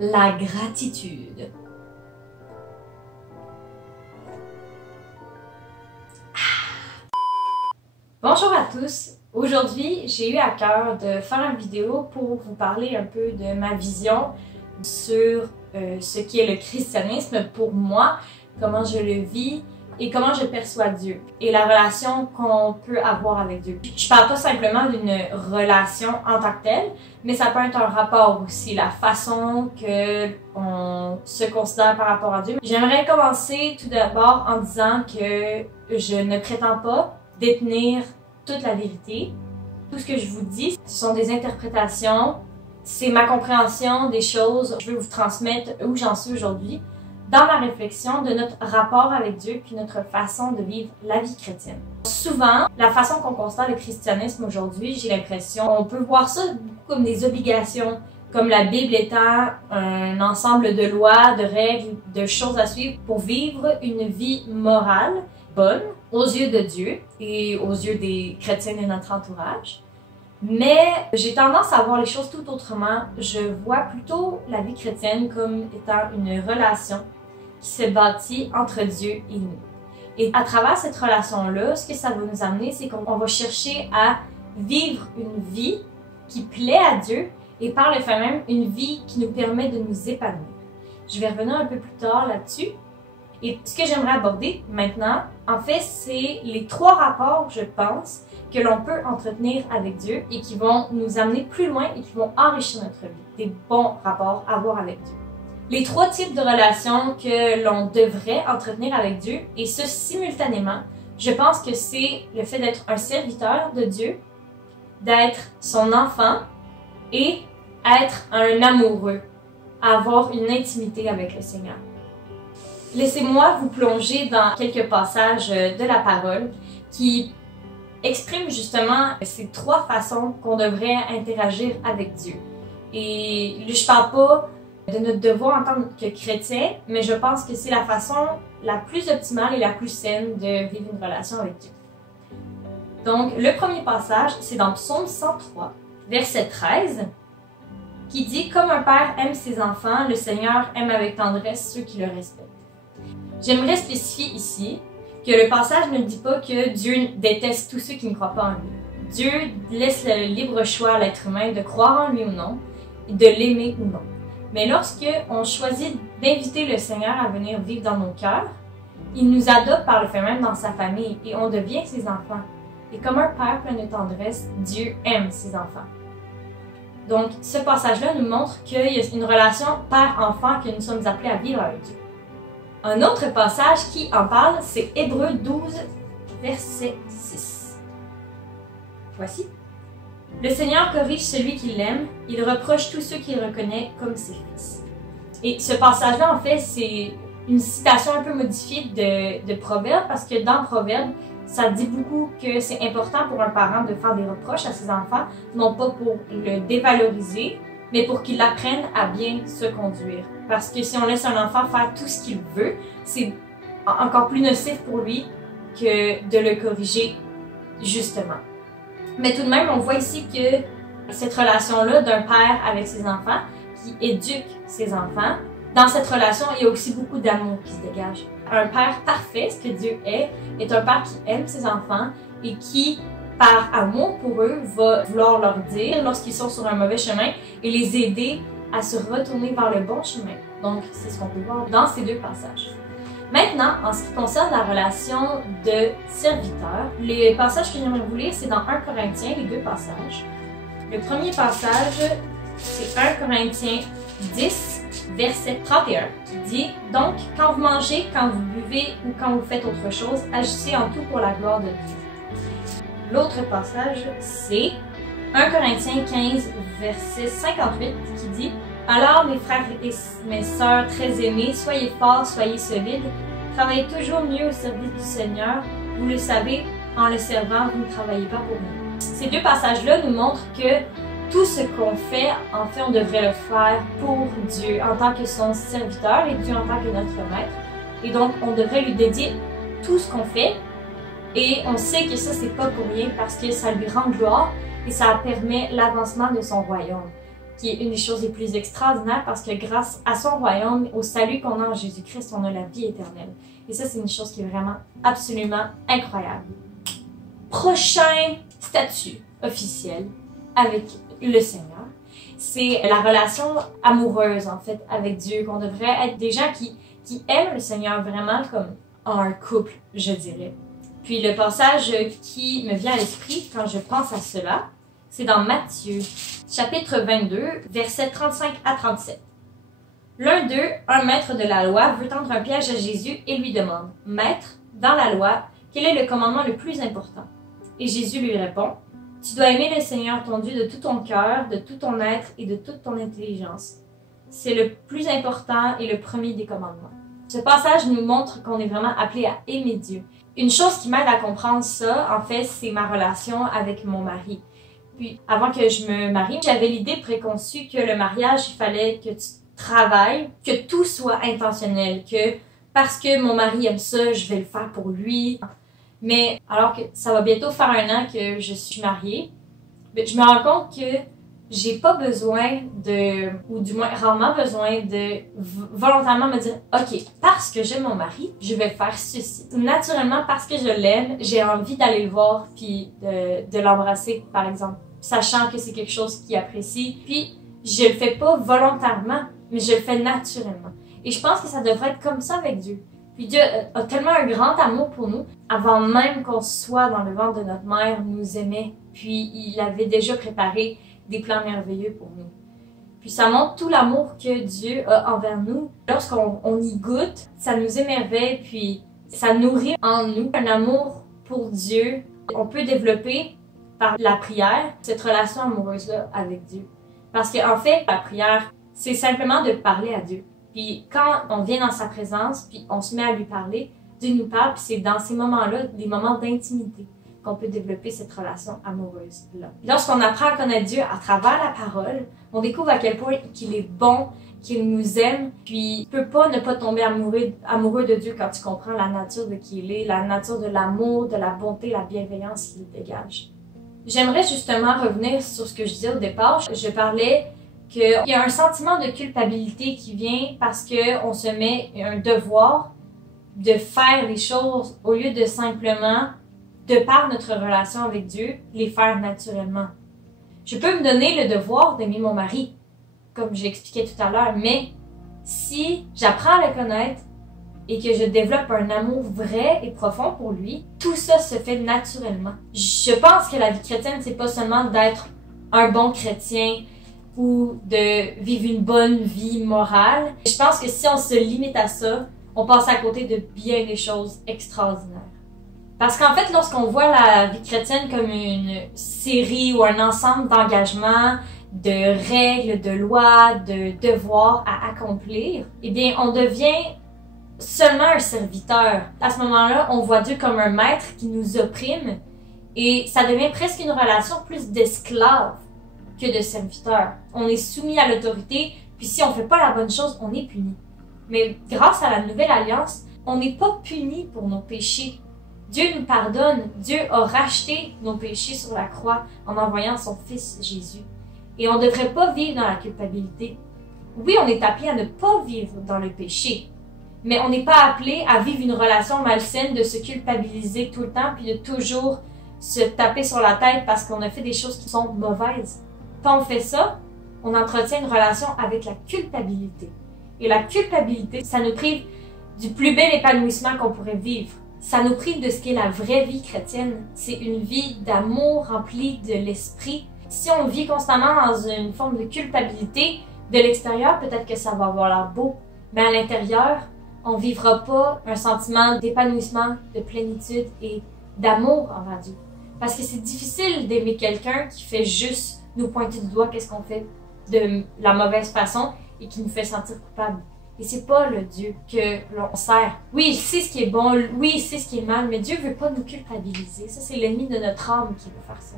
la gratitude. Bonjour à tous! Aujourd'hui, j'ai eu à cœur de faire une vidéo pour vous parler un peu de ma vision sur ce qui est le christianisme pour moi, comment je le vis et comment je perçois Dieu et la relation qu'on peut avoir avec Dieu. Je parle pas simplement d'une relation en tant que telle, mais ça peut être un rapport aussi, la façon que on se considère par rapport à Dieu. J'aimerais commencer tout d'abord en disant que je ne prétends pas détenir toute la vérité. Tout ce que je vous dis, ce sont des interprétations, c'est ma compréhension des choses. Je veux vous transmettre où j'en suis aujourd'hui dans ma réflexion de notre rapport avec Dieu puis notre façon de vivre la vie chrétienne. Souvent, la façon qu'on constate le christianisme aujourd'hui, j'ai l'impression, on peut voir ça comme des obligations, comme la Bible étant un ensemble de lois, de règles, de choses à suivre pour vivre une vie morale, bonne, aux yeux de Dieu et aux yeux des chrétiens de notre entourage. Mais j'ai tendance à voir les choses tout autrement. Je vois plutôt la vie chrétienne comme étant une relation qui se bâtit entre Dieu et nous. Et à travers cette relation-là, ce que ça va nous amener, c'est qu'on va chercher à vivre une vie qui plaît à Dieu et par le fait même, une vie qui nous permet de nous épanouir. Je vais revenir un peu plus tard là-dessus. Et ce que j'aimerais aborder maintenant, en fait, c'est les 3 rapports, je pense, que l'on peut entretenir avec Dieu et qui vont nous amener plus loin et qui vont enrichir notre vie. Des bons rapports à avoir avec Dieu. Les 3 types de relations que l'on devrait entretenir avec Dieu, et ce simultanément, je pense que c'est le fait d'être un serviteur de Dieu, d'être son enfant et être un amoureux, avoir une intimité avec le Seigneur. Laissez-moi vous plonger dans quelques passages de la parole qui expriment justement ces 3 façons qu'on devrait interagir avec Dieu. Et je parle pas de notre devoir en tant que chrétien, mais je pense que c'est la façon la plus optimale et la plus saine de vivre une relation avec Dieu. Donc, le premier passage, c'est dans Psaume 103, verset 13, qui dit « Comme un père aime ses enfants, le Seigneur aime avec tendresse ceux qui le respectent. » J'aimerais spécifier ici que le passage ne dit pas que Dieu déteste tous ceux qui ne croient pas en lui. Dieu laisse le libre choix à l'être humain de croire en lui ou non, et de l'aimer ou non. Mais lorsque on choisit d'inviter le Seigneur à venir vivre dans nos cœurs, il nous adopte par le fait même dans sa famille et on devient ses enfants. Et comme un père plein de tendresse, Dieu aime ses enfants. Donc, ce passage-là nous montre qu'il y a une relation père-enfant que nous sommes appelés à vivre avec Dieu. Un autre passage qui en parle, c'est Hébreux 12, verset 6. Voici. Le Seigneur corrige celui qui l'aime, il reproche tous ceux qu'il reconnaît comme ses fils. Et ce passage-là, en fait, c'est une citation un peu modifiée de Proverbe, parce que dans Proverbe, ça dit beaucoup que c'est important pour un parent de faire des reproches à ses enfants, non pas pour le dévaloriser, mais pour qu'il apprenne à bien se conduire. Parce que si on laisse un enfant faire tout ce qu'il veut, c'est encore plus nocif pour lui que de le corriger justement. Mais tout de même, on voit ici que cette relation-là d'un père avec ses enfants, qui éduque ses enfants, dans cette relation, il y a aussi beaucoup d'amour qui se dégage. Un père parfait, ce que Dieu est un père qui aime ses enfants et qui, par amour pour eux, va vouloir leur dire lorsqu'ils sont sur un mauvais chemin et les aider à se retourner vers le bon chemin. Donc, c'est ce qu'on peut voir dans ces 2 passages. Maintenant, en ce qui concerne la relation de serviteur, les passages que j'aimerais vous lire, c'est dans 1 Corinthiens, les 2 passages. Le premier passage, c'est 1 Corinthiens 10, verset 31, qui dit « Donc, quand vous mangez, quand vous buvez ou quand vous faites autre chose, agissez en tout pour la gloire de Dieu. » L'autre passage, c'est 1 Corinthiens 15, verset 58, qui dit « Alors, mes frères et mes sœurs très aimés, soyez forts, soyez solides, travaillez toujours mieux au service du Seigneur. Vous le savez, en le servant, vous ne travaillez pas pour nous. » Ces 2 passages-là nous montrent que tout ce qu'on fait, en fait, on devrait le faire pour Dieu, en tant que son serviteur et Dieu en tant que notre maître. Et donc, on devrait lui dédier tout ce qu'on fait. Et on sait que ça, c'est pas pour rien parce que ça lui rend gloire et ça permet l'avancement de son royaume. qui est une des choses les plus extraordinaires parce que grâce à son royaume, au salut qu'on a en Jésus-Christ, on a la vie éternelle. Et ça, c'est une chose qui est vraiment absolument incroyable. Prochain statut officiel avec le Seigneur, c'est la relation amoureuse, en fait, avec Dieu, qu'on devrait être des gens qui aiment le Seigneur vraiment comme un couple, je dirais. Puis le passage qui me vient à l'esprit quand je pense à cela, c'est dans Matthieu, chapitre 22, versets 35 à 37. L'un d'eux, un maître de la loi, veut tendre un piège à Jésus et lui demande, « Maître, dans la loi, quel est le commandement le plus important? » Et Jésus lui répond, « Tu dois aimer le Seigneur ton Dieu de tout ton cœur, de tout ton être et de toute ton intelligence. C'est le plus important et le premier des commandements. » Ce passage nous montre qu'on est vraiment appelé à aimer Dieu. Une chose qui m'aide à comprendre ça, en fait, c'est ma relation avec mon mari. Puis, avant que je me marie, j'avais l'idée préconçue que le mariage, il fallait que tu travailles, que tout soit intentionnel, que parce que mon mari aime ça, je vais le faire pour lui. Mais alors que ça va bientôt faire 1 an que je suis mariée, je me rends compte que j'ai pas besoin ou du moins rarement besoin de volontairement me dire « Ok, parce que j'aime mon mari, je vais faire ceci. » Naturellement, parce que je l'aime, j'ai envie d'aller le voir puis de l'embrasser, par exemple, sachant que c'est quelque chose qu'il apprécie. Puis, je le fais pas volontairement, mais je le fais naturellement. Et je pense que ça devrait être comme ça avec Dieu. Puis Dieu a tellement un grand amour pour nous, avant même qu'on soit dans le ventre de notre mère, il nous aimait, puis il avait déjà préparé des plans merveilleux pour nous. Puis ça montre tout l'amour que Dieu a envers nous. Lorsqu'on y goûte, ça nous émerveille, puis ça nourrit en nous un amour pour Dieu. On peut développer par la prière cette relation amoureuse-là avec Dieu. Parce qu'en fait, la prière, c'est simplement de parler à Dieu. Puis quand on vient dans sa présence, puis on se met à lui parler, Dieu nous parle, puis c'est dans ces moments-là, des moments d'intimité, qu'on peut développer cette relation amoureuse-là. Lorsqu'on apprend à connaître Dieu à travers la parole, on découvre à quel point qu'il est bon, qu'il nous aime, puis tu peux pas ne pas tomber amoureux de Dieu quand tu comprends la nature de qui il est, la nature de l'amour, de la bonté, la bienveillance qu'il dégage. J'aimerais justement revenir sur ce que je disais au départ. Je parlais qu'il y a un sentiment de culpabilité qui vient parce qu'on se met un devoir de faire les choses au lieu de simplement, de par notre relation avec Dieu, les faire naturellement. Je peux me donner le devoir d'aimer mon mari, comme j'expliquais tout à l'heure, mais si j'apprends à le connaître et que je développe un amour vrai et profond pour lui, tout ça se fait naturellement. Je pense que la vie chrétienne, c'est pas seulement d'être un bon chrétien ou de vivre une bonne vie morale. Je pense que si on se limite à ça, on passe à côté de bien des choses extraordinaires. Parce qu'en fait, lorsqu'on voit la vie chrétienne comme une série ou un ensemble d'engagements, de règles, de lois, de devoirs à accomplir, eh bien, on devient seulement un serviteur. À ce moment-là, on voit Dieu comme un maître qui nous opprime et ça devient presque une relation plus d'esclave que de serviteur. On est soumis à l'autorité, puis si on fait pas la bonne chose, on est puni. Mais grâce à la nouvelle alliance, on n'est pas puni pour nos péchés. Dieu nous pardonne. Dieu a racheté nos péchés sur la croix en envoyant son Fils Jésus. Et on ne devrait pas vivre dans la culpabilité. Oui, on est appelé à ne pas vivre dans le péché, mais on n'est pas appelé à vivre une relation malsaine, de se culpabiliser tout le temps, puis de toujours se taper sur la tête parce qu'on a fait des choses qui sont mauvaises. Quand on fait ça, on entretient une relation avec la culpabilité. Et la culpabilité, ça nous prive du plus bel épanouissement qu'on pourrait vivre. Ça nous prive de ce qu'est la vraie vie chrétienne. C'est une vie d'amour remplie de l'esprit. Si on vit constamment dans une forme de culpabilité, de l'extérieur, peut-être que ça va avoir l'air beau, mais à l'intérieur, on ne vivra pas un sentiment d'épanouissement, de plénitude et d'amour envers Dieu. Parce que c'est difficile d'aimer quelqu'un qui fait juste nous pointer du doigt qu'est-ce qu'on fait de la mauvaise façon et qui nous fait sentir coupables. Et c'est pas le Dieu que l'on sert. Oui, il sait ce qui est bon, oui, il sait ce qui est mal, mais Dieu veut pas nous culpabiliser. Ça, c'est l'ennemi de notre âme qui veut faire ça.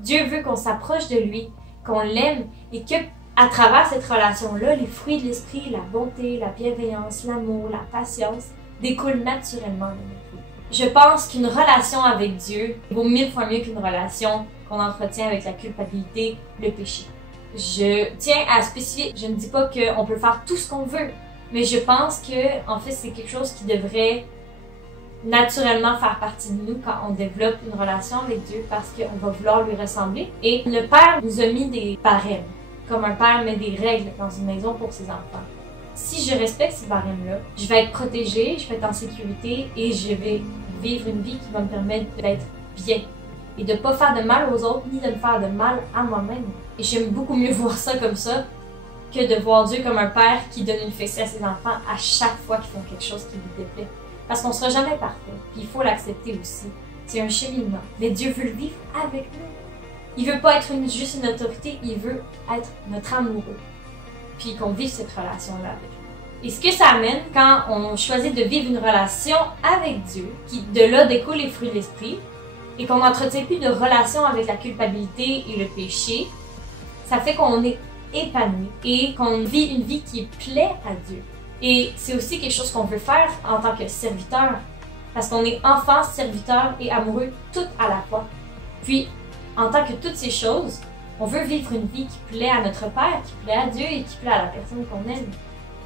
Dieu veut qu'on s'approche de lui, qu'on l'aime et que, à travers cette relation-là, les fruits de l'esprit, la bonté, la bienveillance, l'amour, la patience, découlent naturellement de notre vie. Je pense qu'une relation avec Dieu vaut 1000 fois mieux qu'une relation qu'on entretient avec la culpabilité, le péché. je tiens à spécifier, je ne dis pas qu'on peut faire tout ce qu'on veut, mais je pense que, en fait, c'est quelque chose qui devrait naturellement faire partie de nous quand on développe une relation avec Dieu parce qu'on va vouloir lui ressembler. Et le Père nous a mis des barèmes, comme un père met des règles dans une maison pour ses enfants. Si je respecte ces barèmes-là, je vais être protégée, je vais être en sécurité et je vais vivre une vie qui va me permettre d'être bien et de ne pas faire de mal aux autres ni de me faire de mal à moi-même. Et j'aime beaucoup mieux voir ça comme ça que de voir Dieu comme un père qui donne une fessée à ses enfants à chaque fois qu'ils font quelque chose qui lui déplaît. Parce qu'on ne sera jamais parfait, puis il faut l'accepter aussi. C'est un cheminement. Mais Dieu veut le vivre avec nous. Il veut pas être juste une autorité, il veut être notre amoureux. Puis qu'on vive cette relation-là avec lui. Et ce que ça amène quand on choisit de vivre une relation avec Dieu, qui de là découle les fruits de l'esprit, et qu'on n'entretient plus de relation avec la culpabilité et le péché, ça fait qu'on est épanoui et qu'on vit une vie qui plaît à Dieu. Et c'est aussi quelque chose qu'on veut faire en tant que serviteur, parce qu'on est enfant, serviteur et amoureux tout à la fois. Puis, en tant que toutes ces choses, on veut vivre une vie qui plaît à notre Père, qui plaît à Dieu et qui plaît à la personne qu'on aime.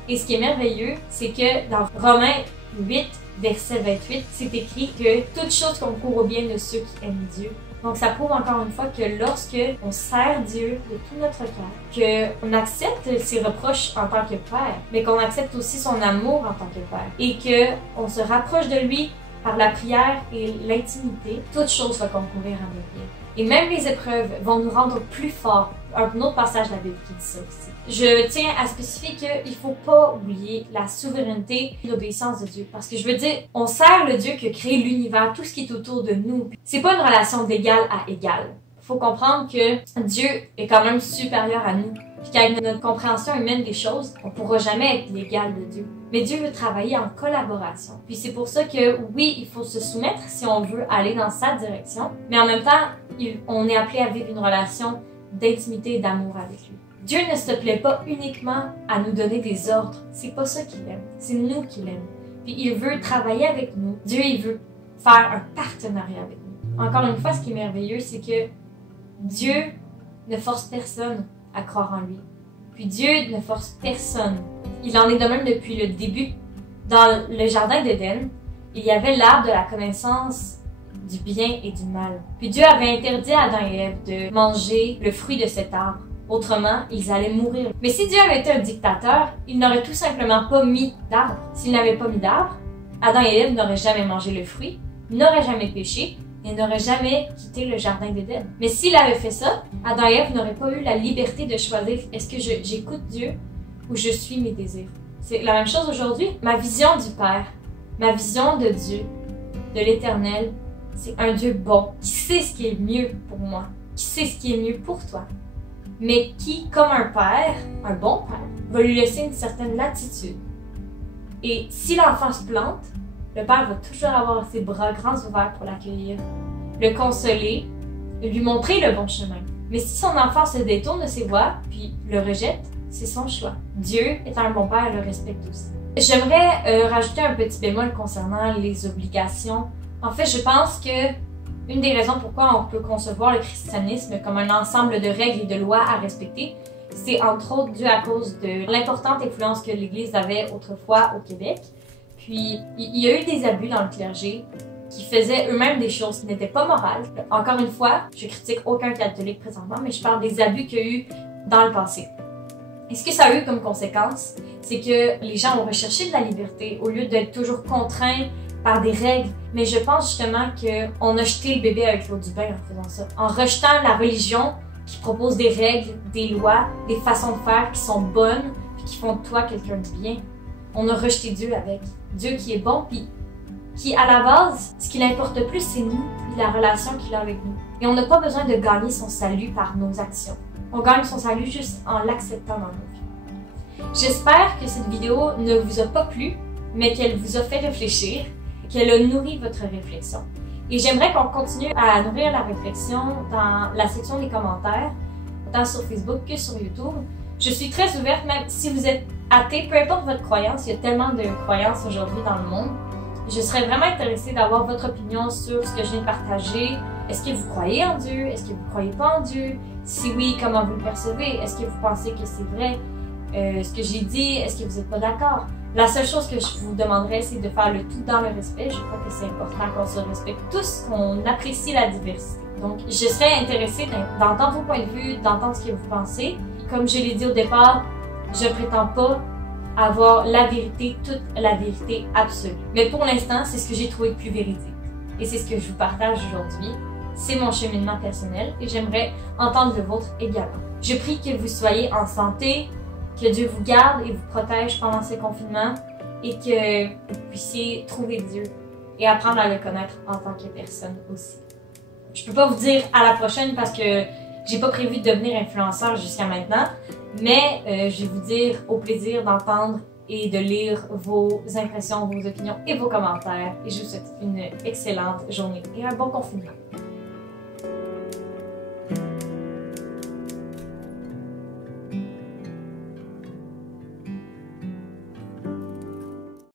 Et ce qui est merveilleux, c'est que dans Romains 8, verset 28, c'est écrit que toute chose concourt au bien de ceux qui aiment Dieu. Donc ça prouve encore une fois que lorsque on sert Dieu de tout notre cœur, qu'on accepte ses reproches en tant que Père, mais qu'on accepte aussi son amour en tant que Père, et qu'on se rapproche de lui par la prière et l'intimité, toute chose va concourir à notre bien. Et même les épreuves vont nous rendre plus forts. Un autre passage de la Bible qui dit ça aussi. Je tiens à spécifier qu'il ne faut pas oublier la souveraineté et l'obéissance de Dieu. Parce que je veux dire, on sert le Dieu qui a créé l'univers, tout ce qui est autour de nous. C'est pas une relation d'égal à égal. Il faut comprendre que Dieu est quand même supérieur à nous. Puis qu'avec notre compréhension humaine des choses, on ne pourra jamais être l'égal de Dieu. Mais Dieu veut travailler en collaboration. Puis c'est pour ça que oui, il faut se soumettre si on veut aller dans sa direction. Mais en même temps, on est appelé à vivre une relation d'intimité et d'amour avec lui. Dieu ne se plaît pas uniquement à nous donner des ordres. C'est pas ça qu'il aime. C'est nous qu'il aime. Puis il veut travailler avec nous. Dieu, il veut faire un partenariat avec nous. Encore une fois, ce qui est merveilleux, c'est que Dieu ne force personne à croire en lui. Puis Dieu ne force personne. Il en est de même depuis le début. Dans le jardin d'Éden, il y avait l'arbre de la connaissance du bien et du mal. Puis Dieu avait interdit à Adam et Ève de manger le fruit de cet arbre. Autrement, ils allaient mourir. Mais si Dieu avait été un dictateur, il n'aurait tout simplement pas mis d'arbre. S'il n'avait pas mis d'arbre, Adam et Ève n'auraient jamais mangé le fruit, n'auraient jamais péché, et n'aurait jamais quitté le jardin d'Éden. Mais s'il avait fait ça, Adam et Ève n'auraient pas eu la liberté de choisir est-ce que j'écoute Dieu ou je suis mes désirs. C'est la même chose aujourd'hui. Ma vision du Père, ma vision de Dieu, de l'Éternel, c'est un Dieu bon, qui sait ce qui est mieux pour moi, qui sait ce qui est mieux pour toi, mais qui, comme un père, un bon père, va lui laisser une certaine latitude. Et si l'enfant se plante, le père va toujours avoir ses bras grands ouverts pour l'accueillir, le consoler, lui montrer le bon chemin. Mais si son enfant se détourne de ses voies, puis le rejette, c'est son choix. Dieu, étant un bon père, le respecte aussi. J'aimerais rajouter un petit bémol concernant les obligations. En fait, je pense que une des raisons pourquoi on peut concevoir le christianisme comme un ensemble de règles et de lois à respecter, c'est entre autres dû à cause de l'importante influence que l'Église avait autrefois au Québec. Puis, il y a eu des abus dans le clergé qui faisaient eux-mêmes des choses qui n'étaient pas morales. Encore une fois, je critique aucun catholique présentement, mais je parle des abus qu'il y a eu dans le passé. Et ce que ça a eu comme conséquence, c'est que les gens ont recherché de la liberté au lieu d'être toujours contraints par des règles. Mais je pense justement qu'on a jeté le bébé avec l'eau du bain en faisant ça. En rejetant la religion qui propose des règles, des lois, des façons de faire qui sont bonnes puis qui font de toi quelqu'un de bien. On a rejeté Dieu avec. Dieu qui est bon puis qui, à la base, ce qui l'importe le plus, c'est nous et la relation qu'il a avec nous. Et on n'a pas besoin de gagner son salut par nos actions. On gagne son salut juste en l'acceptant dans nos vies. J'espère que cette vidéo ne vous a pas plu, mais qu'elle vous a fait réfléchir, qu'elle a nourri votre réflexion. Et j'aimerais qu'on continue à nourrir la réflexion dans la section des commentaires, tant sur Facebook que sur YouTube. Je suis très ouverte, même si vous êtes athée, peu importe votre croyance, il y a tellement de croyances aujourd'hui dans le monde. Je serais vraiment intéressée d'avoir votre opinion sur ce que je viens de partager. Est-ce que vous croyez en Dieu? Est-ce que vous ne croyez pas en Dieu? Si oui, comment vous le percevez? Est-ce que vous pensez que c'est vrai? Ce que j'ai dit, est-ce que vous n'êtes pas d'accord? La seule chose que je vous demanderais, c'est de faire le tout dans le respect. Je crois que c'est important qu'on se respecte tous, qu'on apprécie la diversité. Donc, je serais intéressée d'entendre vos points de vue, d'entendre ce que vous pensez. Comme je l'ai dit au départ, je prétends pas avoir la vérité, toute la vérité absolue. Mais pour l'instant, c'est ce que j'ai trouvé de plus véridique. Et c'est ce que je vous partage aujourd'hui. C'est mon cheminement personnel et j'aimerais entendre le vôtre également. Je prie que vous soyez en santé, que Dieu vous garde et vous protège pendant ce confinement et que vous puissiez trouver Dieu et apprendre à le connaître en tant que personne aussi. Je peux pas vous dire à la prochaine parce que j'ai pas prévu de devenir influenceur jusqu'à maintenant, mais je vais vous dire au plaisir d'entendre et de lire vos impressions, vos opinions et vos commentaires. Et je vous souhaite une excellente journée et un bon confinement.